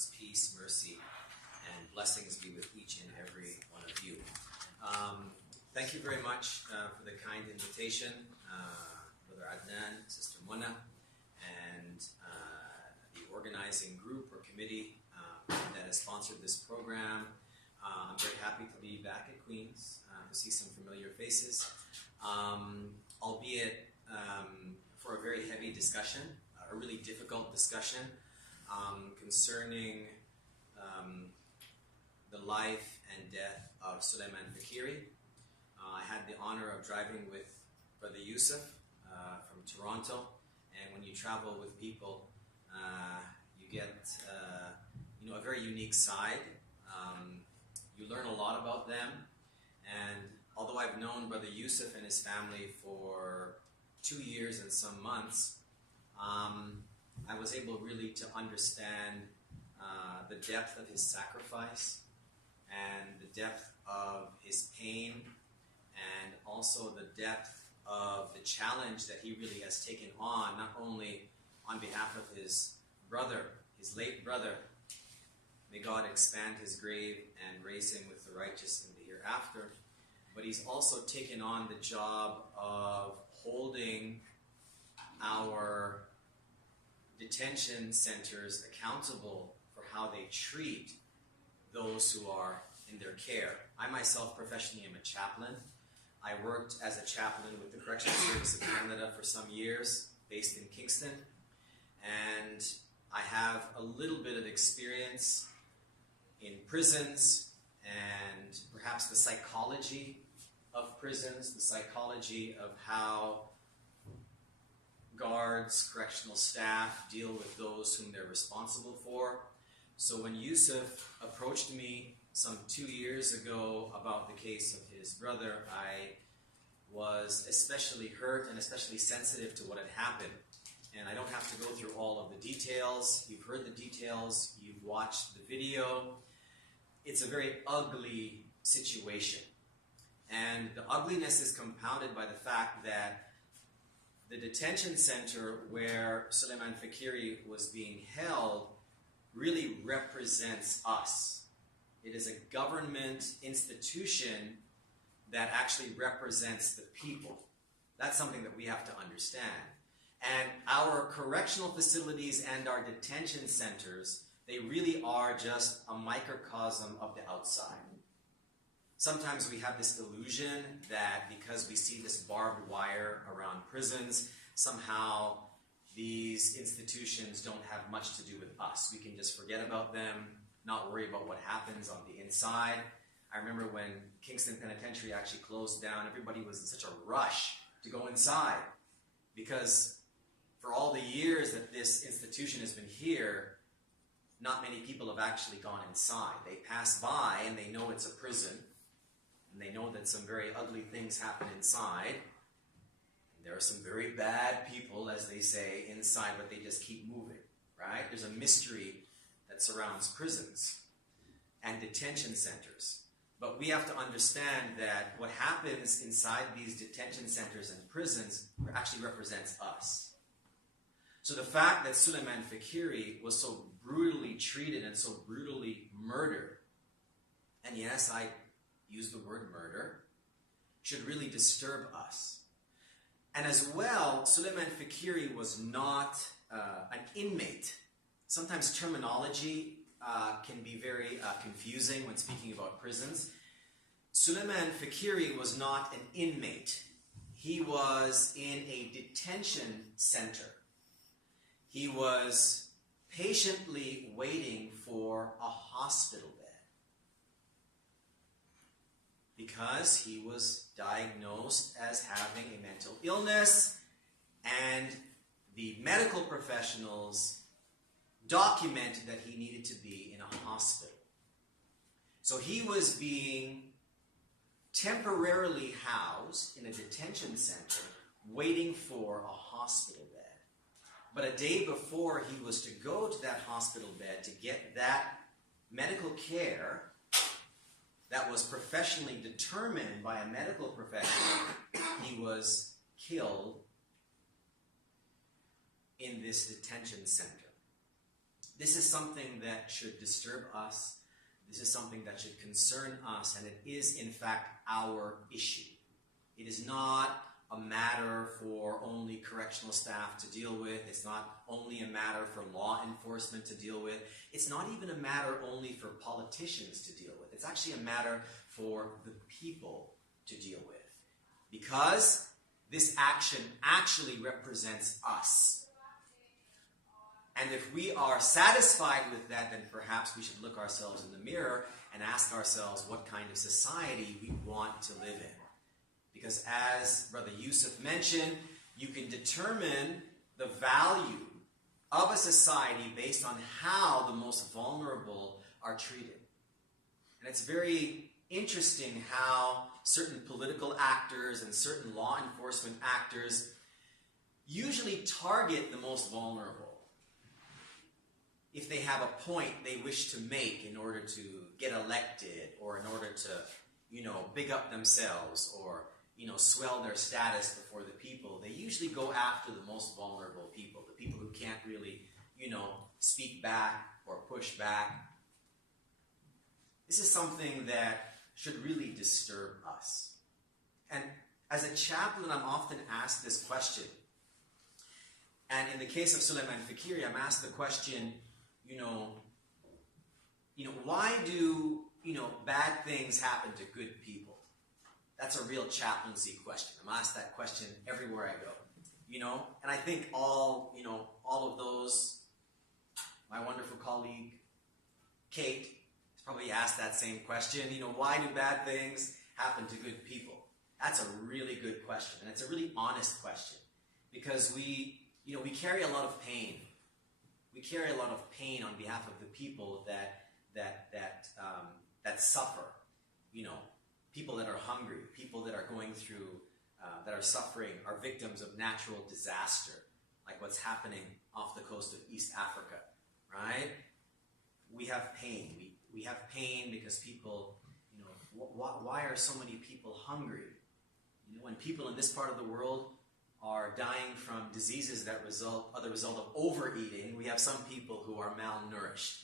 God's peace, mercy, and blessings be with each and every one of you. Thank you very much for the kind invitation, Brother Adnan, Sister Mona, and the organizing group or committee that has sponsored this program. I'm very happy to be back at Queen's, to see some familiar faces, albeit for a very heavy discussion, a really difficult discussion concerning the life and death of Sulaiman Fakiri. I had the honor of driving with Brother Yusuf from Toronto, and when you travel with people, you get a very unique side. You learn a lot about them, and although I've known Brother Yusuf and his family for 2 years and some months, I was able really to understand the depth of his sacrifice and the depth of his pain, and also the depth of the challenge that he really has taken on, not only on behalf of his brother, his late brother. May God expand his grave and raise him with the righteous in the hereafter. But he's also taken on the job of holding our detention centers accountable for how they treat those who are in their care. I myself professionally am a chaplain. I worked as a chaplain with the Correctional Service of Canada for some years, based in Kingston. And I have a little bit of experience in prisons and perhaps the psychology of prisons, the psychology of how guards, correctional staff deal with those whom they're responsible for. So when Yusuf approached me some 2 years ago about the case of his brother, I was especially hurt and especially sensitive to what had happened. And I don't have to go through all of the details. You've heard the details. You've watched the video. It's a very ugly situation. And the ugliness is compounded by the fact that the detention center where Sulaiman Fakiri was being held really represents us. It is a government institution that actually represents the people. That's something that we have to understand. And our correctional facilities and our detention centers, they really are just a microcosm of the outside. Sometimes we have this illusion that because we see this barbed wire around prisons, somehow these institutions don't have much to do with us. We can just forget about them, not worry about what happens on the inside. I remember when Kingston Penitentiary actually closed down, everybody was in such a rush to go inside, because for all the years that this institution has been here, not many people have actually gone inside. They pass by and they know it's a prison, and they know that some very ugly things happen inside. And there are some very bad people, as they say, inside, but they just keep moving, right? There's a mystery that surrounds prisons and detention centers. But we have to understand that what happens inside these detention centers and prisons actually represents us. So the fact that Sulaiman Fakiri was so brutally treated and so brutally murdered, and yes, I use the word murder, should really disturb us. And as well, Sulaiman Fakiri was not an inmate. Sometimes terminology can be very confusing when speaking about prisons. Sulaiman Fakiri was not an inmate. He was in a detention center. He was patiently waiting for a hospital bed because he was diagnosed as having a mental illness, and the medical professionals documented that he needed to be in a hospital. So he was being temporarily housed in a detention center waiting for a hospital bed. But a day before he was to go to that hospital bed to get that medical care that was professionally determined by a medical professional, he was killed in this detention center. This is something that should disturb us. This is something that should concern us, and it is, in fact, our issue. It is not a matter for only correctional staff to deal with. It's not only a matter for law enforcement to deal with. It's not even a matter only for politicians to deal with. It's actually a matter for the people to deal with. Because this action actually represents us. And if we are satisfied with that, then perhaps we should look ourselves in the mirror and ask ourselves what kind of society we want to live in. Because as Brother Yusuf mentioned, you can determine the value of a society based on how the most vulnerable are treated. And it's very interesting how certain political actors and certain law enforcement actors usually target the most vulnerable if they have a point they wish to make in order to get elected, or in order to, big up themselves, or, swell their status before the people. They usually go after the most vulnerable people, the people who can't really, speak back or push back. This is something that should really disturb us. And as a chaplain, I'm often asked this question. And in the case of Sulaiman Fikiri, I'm asked the question, why do, bad things happen to good people? That's a real chaplaincy question. I'm asked that question everywhere I go, and I think all of those, my wonderful colleague, Kate, has probably asked that same question, why do bad things happen to good people? That's a really good question, and it's a really honest question, because we carry a lot of pain. We carry a lot of pain on behalf of the people that suffer. People that are hungry, people that are going through, that are suffering, are victims of natural disaster, like what's happening off the coast of East Africa, right? We have pain. We have pain because people, why are so many people hungry? When people in this part of the world are dying from diseases that are the result of overeating, we have some people who are malnourished.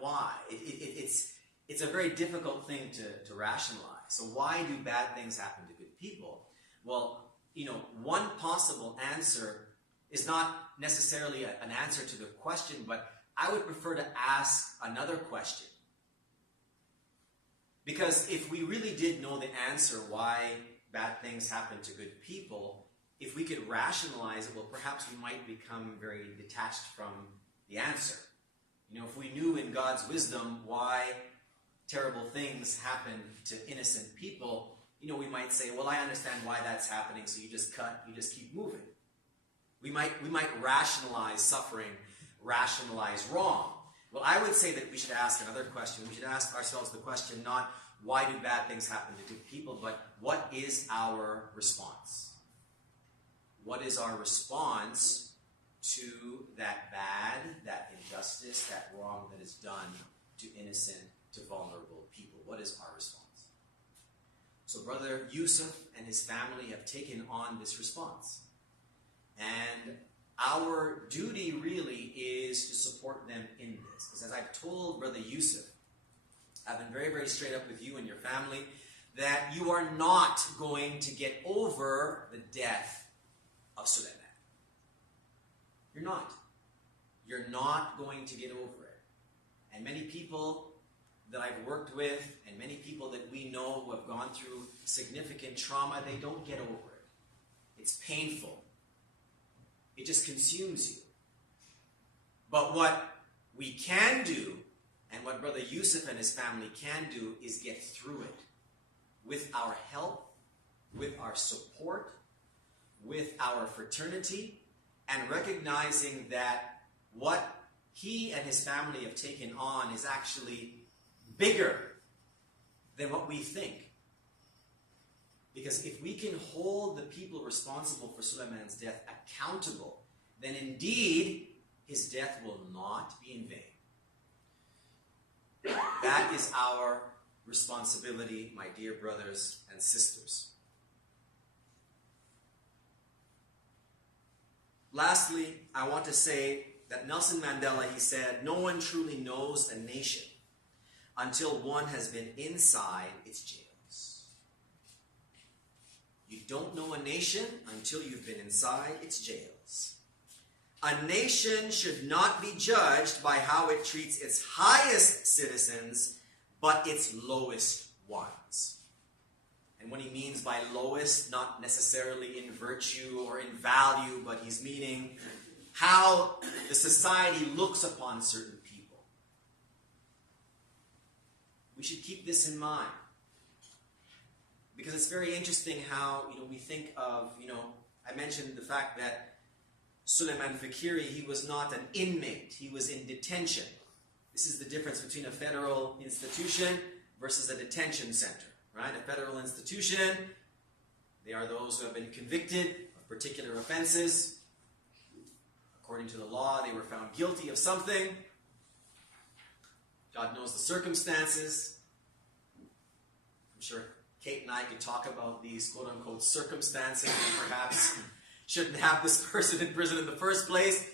Why? It's a very difficult thing to rationalize. So why do bad things happen to good people? Well, one possible answer is not necessarily an answer to the question, but I would prefer to ask another question. Because if we really did know the answer why bad things happen to good people, if we could rationalize it, well, perhaps we might become very detached from the answer. If we knew in God's wisdom why terrible things happen to innocent people, we might say, well, I understand why that's happening, so you just keep moving. We might rationalize suffering, rationalize wrong. Well, I would say that we should ask another question. We should ask ourselves the question, not why do bad things happen to good people, but what is our response? What is our response to that bad, that injustice, that wrong that is done to innocent, to vulnerable people? What is our response? So Brother Yusuf and his family have taken on this response. And our duty really is to support them in this. Because as I've told Brother Yusuf, I've been very, very straight up with you and your family, that you are not going to get over the death of Sulaiman. You're not. You're not going to get over it. And many people that I've worked with, and many people that we know who have gone through significant trauma, they don't get over it. It's painful. It just consumes you. But what we can do, and what Brother Yusuf and his family can do, is get through it with our help, with our support, with our fraternity, and recognizing that what he and his family have taken on is actually bigger than what we think. Because if we can hold the people responsible for Sulaiman's death accountable, then indeed his death will not be in vain. That is our responsibility, my dear brothers and sisters. Lastly, I want to say that Nelson Mandela, he said, no one truly knows a nation until one has been inside its jails. You don't know a nation until you've been inside its jails. A nation should not be judged by how it treats its highest citizens, but its lowest ones. And what he means by lowest, not necessarily in virtue or in value, but he's meaning how the society looks upon certain people. We should keep this in mind. Because it's very interesting how, we think of, I mentioned the fact that Suleiman Fakiri, he was not an inmate. He was in detention. This is the difference between a federal institution versus a detention center, right? A federal institution, they are those who have been convicted of particular offenses. According to the law, they were found guilty of something. God knows the circumstances. I'm sure Kate and I could talk about these quote-unquote circumstances and perhaps shouldn't have this person in prison in the first place.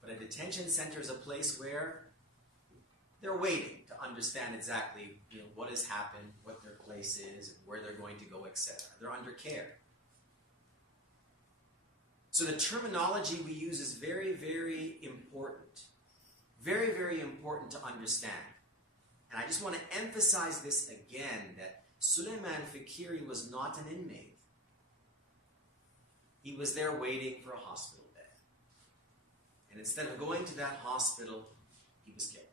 But a detention center is a place where they're waiting to understand exactly what has happened, what their place is, and where they're going to go, etc. They're under care. So the terminology we use is very, very important. Very, very important to understand. And I just want to emphasize this again, that Suleiman Fakiri was not an inmate. He was there waiting for a hospital bed. And instead of going to that hospital, he was killed.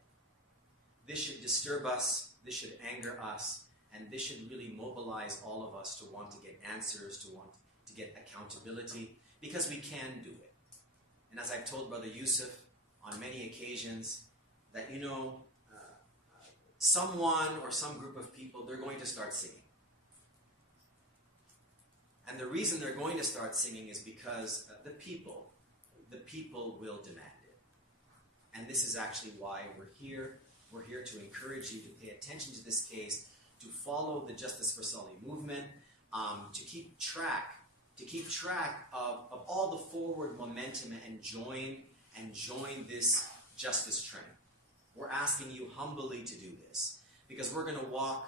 This should disturb us, this should anger us, and this should really mobilize all of us to want to get answers, to want to get accountability, because we can do it. And as I've told Brother Yusuf on many occasions, that someone or some group of people, they're going to start singing. And the reason they're going to start singing is because the people will demand it. And this is actually why we're here. We're here to encourage you to pay attention to this case, to follow the Justice for Soli movement, to keep track of all the forward momentum and join this justice trend. We're asking you humbly to do this, because we're going to walk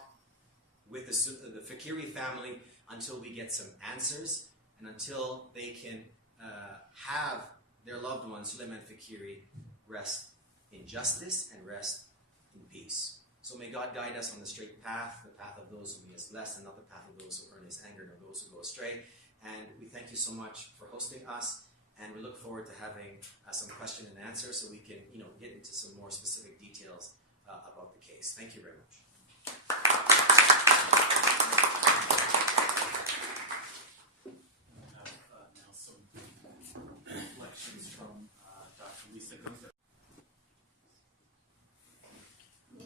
with the Fakiri family until we get some answers and until they can have their loved one, Suleiman Fakiri, rest in justice and rest in peace. So may God guide us on the straight path, the path of those whom he has blessed, and not the path of those who earn his anger, nor those who go astray. And we thank you so much for hosting us, and we look forward to having some question and answer so we can get into some more specific details about the case. Thank you very much. Now some reflections from Dr. Lisa Guenther.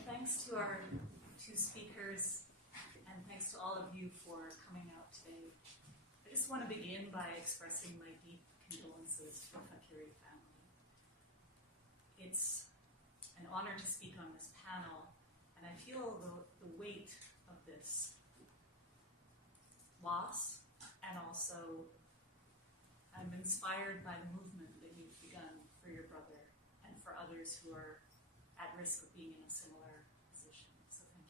Thanks to our two speakers, and thanks to all of you for coming out today. I just want to begin by expressing my deep condolences to the Fakiri family. It's an honor to speak on this panel, and I feel the weight of this loss, and also I'm inspired by the movement that you've begun for your brother and for others who are at risk of being in a similar position. So thank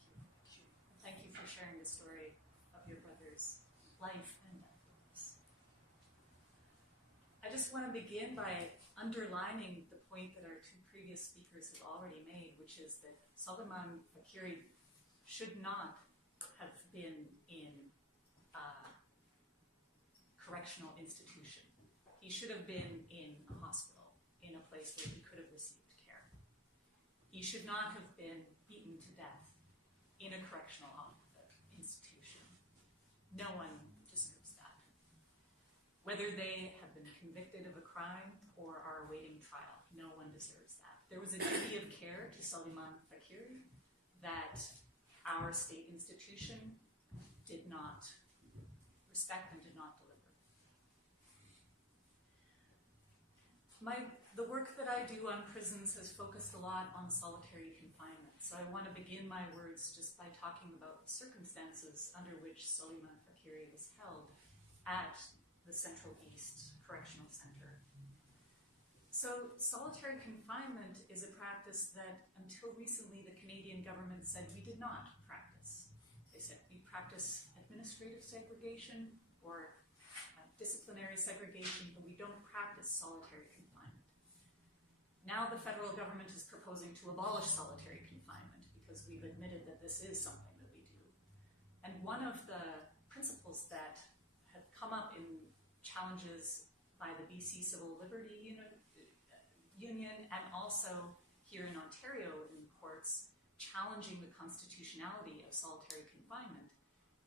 you. Thank you for sharing the story of your brother's life and death with us. I just want to begin by underlining the point that our two previous speakers have already made, which is that Suleiman Fakiri should not have been in a correctional institution. He should have been in a hospital, in a place where he could have received care. He should not have been beaten to death in a correctional institution. No one deserves that. Whether they have been convicted of a crime or are awaiting trial, no one deserves that. There was a duty of care to Suleiman Fakiri that our state institution did not respect and did not deliver. The work that I do on prisons has focused a lot on solitary confinement. So I want to begin my words just by talking about the circumstances under which Suleiman Fakiri was held at the Central East Correctional Center. So solitary confinement is a practice that until recently the Canadian government said we did not practice. They said we practice administrative segregation or disciplinary segregation, but we don't practice solitary confinement. Now the federal government is proposing to abolish solitary confinement because we've admitted that this is something that we do. And one of the principles that have come up in challenges by the BC Civil Liberty Union and also here in Ontario in courts challenging the constitutionality of solitary confinement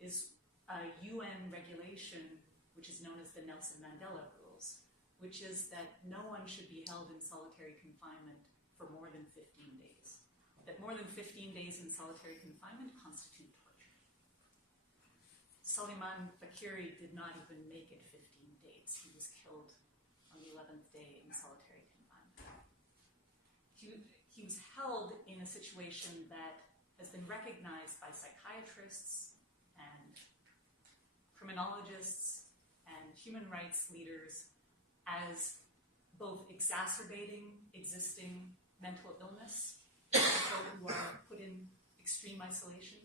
is a UN regulation which is known as the Nelson Mandela Rules, which is that no one should be held in solitary confinement for more than 15 days. That more than 15 days in solitary confinement constitute torture. Soliman Fakiri did not even make it 15 days. He was killed on the 11th day in solitary confinement. He was held in a situation that has been recognized by psychiatrists and criminologists and human rights leaders as both exacerbating existing mental illness, people who are put in extreme isolation,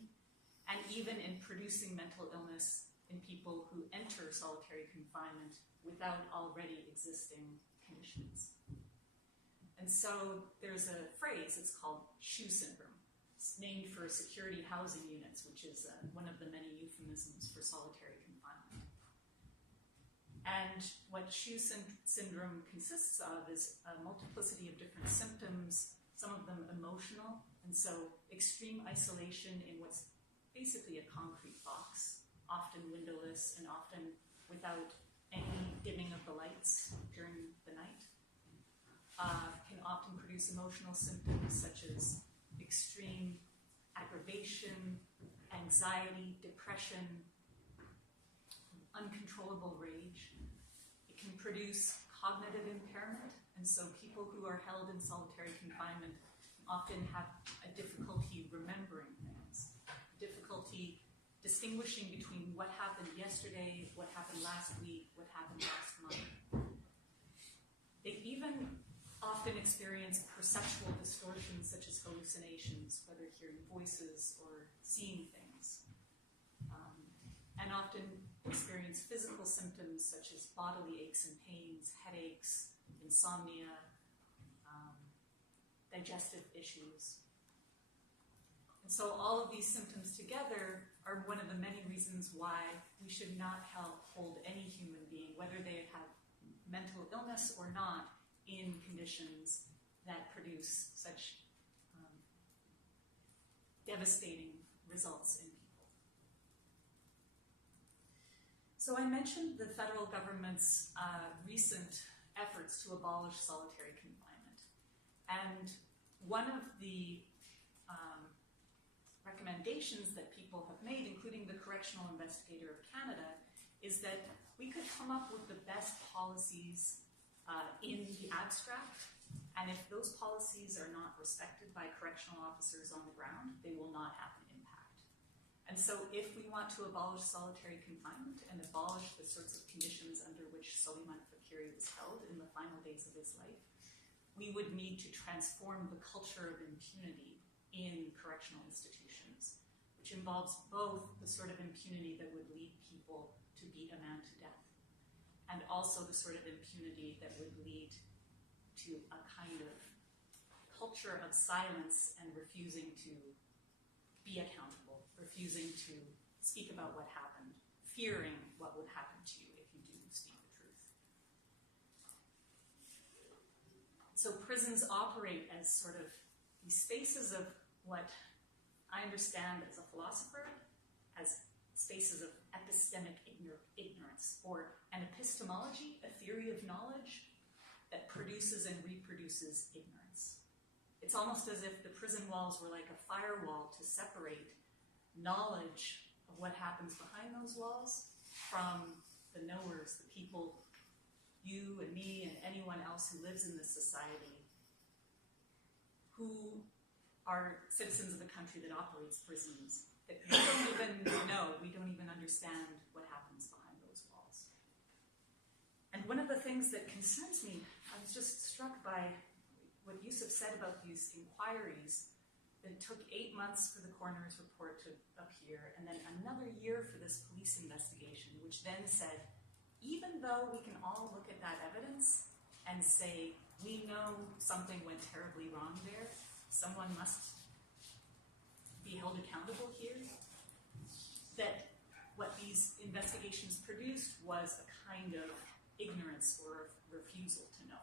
and even in producing mental illness in people who enter solitary confinement without already existing conditions. And so there's a phrase, it's called SHU syndrome. It's named for security housing units, which is one of the many euphemisms for solitary confinement. And what SHU syndrome consists of is a multiplicity of different symptoms, some of them emotional, and so extreme isolation in what's basically a concrete box, often windowless and often without any dimming of the lights during the night. Can often produce emotional symptoms such as extreme aggravation, anxiety, depression, uncontrollable rage. It can produce cognitive impairment, and so people who are held in solitary confinement often have a difficulty remembering things, difficulty distinguishing between what happened yesterday, what happened last week, what happened last month. They even often experience perceptual distortions such as hallucinations, whether hearing voices or seeing things, and often experience physical symptoms such as bodily aches and pains, headaches, insomnia, digestive issues. And so all of these symptoms together are one of the many reasons why we should not hold any human being, whether they have mental illness or not, in conditions that produce such devastating results in people. So I mentioned the federal government's recent efforts to abolish solitary confinement. And one of the recommendations that people have made, including the Correctional Investigator of Canada, is that we could come up with the best policies in the abstract, and if those policies are not respected by correctional officers on the ground, they will not have an impact. And so if we want to abolish solitary confinement and abolish the sorts of conditions under which Soliman Fakiri was held in the final days of his life, we would need to transform the culture of impunity in correctional institutions, which involves both the sort of impunity that would lead people to beat a man to death, and also the sort of impunity that would lead to a kind of culture of silence and refusing to be accountable, refusing to speak about what happened, fearing what would happen to you if you do speak the truth. So prisons operate as sort of these spaces of what I understand as a philosopher as spaces of epistemic ignorance, or an epistemology, a theory of knowledge that produces and reproduces ignorance. It's almost as if the prison walls were like a firewall to separate knowledge of what happens behind those walls from the knowers, the people, you and me and anyone else who lives in this society, who are citizens of the country that operates prisons, that we don't even know, we don't even understand what happens behind those walls. And one of the things that concerns me I was just struck by what Yusuf said about these inquiries. It took 8 months for the coroner's report to appear, and then another year for this police investigation, which then said, even though we can all look at that evidence and say, we know something went terribly wrong there, someone must be held accountable here, that what these investigations produced was a kind of ignorance or refusal to know.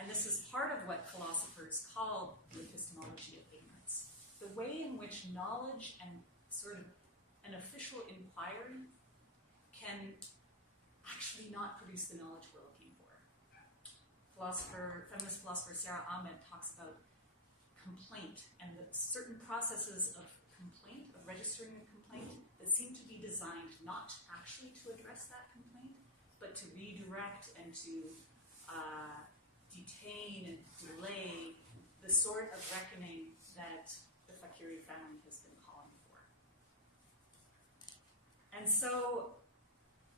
And this is part of what philosophers call the epistemology of ignorance. The way in which knowledge and sort of an official inquiry can actually not produce the knowledge we're looking for. Feminist philosopher Sarah Ahmed talks about complaint and the certain processes of complaint, of registering a complaint, that seem to be designed not actually to address that complaint, but to redirect and to detain and delay the sort of reckoning that the Fakiri family has been calling for. And so,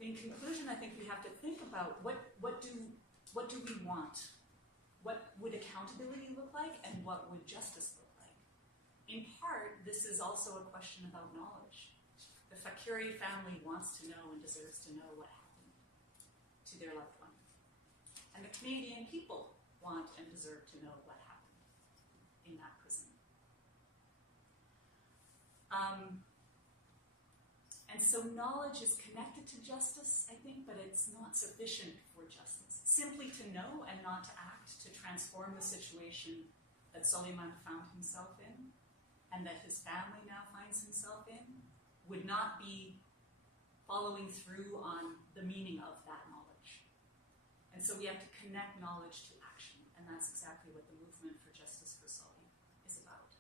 in conclusion, I think we have to think about what do we want? What would accountability look like, and what would justice look like? In part, this is also a question about knowledge. The Fakiri family wants to know and deserves to know what happened to their loved one. And the Canadian people want and deserve to know what happened in that prison. And so knowledge is connected to justice, I think, but it's not sufficient for justice. Simply to know and not to act, to transform the situation that Soliman found himself in, and that his family now finds himself in, would not be following through on the meaning of that knowledge. And so we have to connect knowledge to action, and that's exactly what the movement for justice for Soli is about.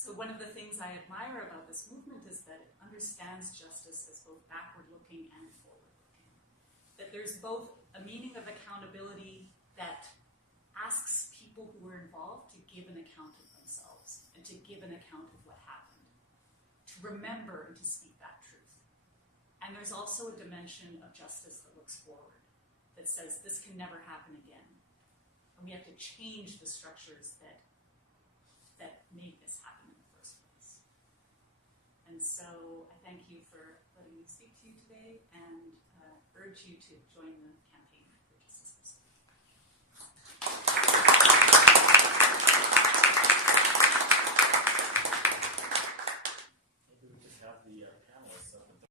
So one of the things I admire about this movement is that it understands justice as both backward-looking and forward-looking. That there's both a meaning of accountability that asks people who are involved to give an account of themselves and to give an account of what happened, to remember and to speak that truth. And there's also a dimension of justice that looks forward, that says this can never happen again. And we have to change the structures that made this happen in the first place. And so I thank you for letting me speak to you today, and urge you to join the campaign.